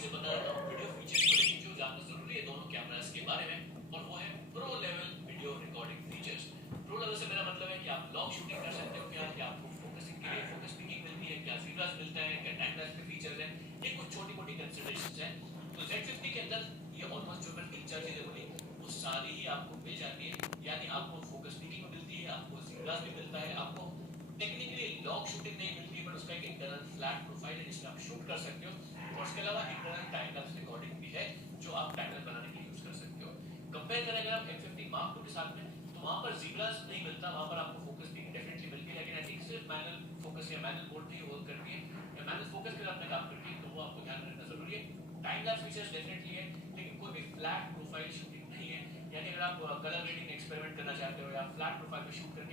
चीजें बता देता हूँ वीडियो फीचर्स को लेकर जो जानना जरूरी है दोनों कैमरास के बारे में, और वो है pro level video recording features. Pro level से मेरा मतलब है कि आप लॉन्ग शूटिंग कर सकते हो क्या, कि आपको फोकसिंग के लिए फोकस पिकिंग मिलती है क्या, जीब्रास मिलता है क्या, टाइम लैप्स के फीचर्स हैं, ये कुछ छोटी मोटी कंसिडरेशंस हैं। तो Z50 के अंदर ये ऑलमोस्ट जो मैंने 3-4 चीजें बोली वो सारी ही आपको मिल जाती है, यानी आपको फोकस पिकिंग मिलती है, आपको जीब्रास भी मिलता है, आपको टेक्निकली लॉन्ग शूटिंग नहीं मिलती, बट उसका एक इंटरनल फ्लैट प्रोफाइल है जिसमें आप शूट कर सकते हो, और उसके अलावा इंटरनल टाइम लैप्स रिकॉर्डिंग भी है जो आप टाइम लैप्स बनाने के लिए यूज कर सकते हो। कंपेयर करें अगर आप M50 Mark II के साथ में, तो वहां पर जीब्रास नहीं मिलता, वहां पर आपको फोकस पिकिंग डेफिनेटली मिलती है, लेकिन आई थिंक सिर्फ मैनुअल फोकस या मैनुअल मोड में वर्क करती है, या मैनुअल फोकस के लिए अपने काम करती है, तो वो आपको ध्यान रखना जरूरी है। टाइम लैप्स फीचर्स डेफिनेटली है, लेकिन कोई भी फ्लैट प्रोफाइल शूटिंग नहीं है, यानी अगर आप कलर ग्रेडिंग एक्सपेरिमेंट करना चाहते हो या फ्लैट प्रोफाइल पे शूट करके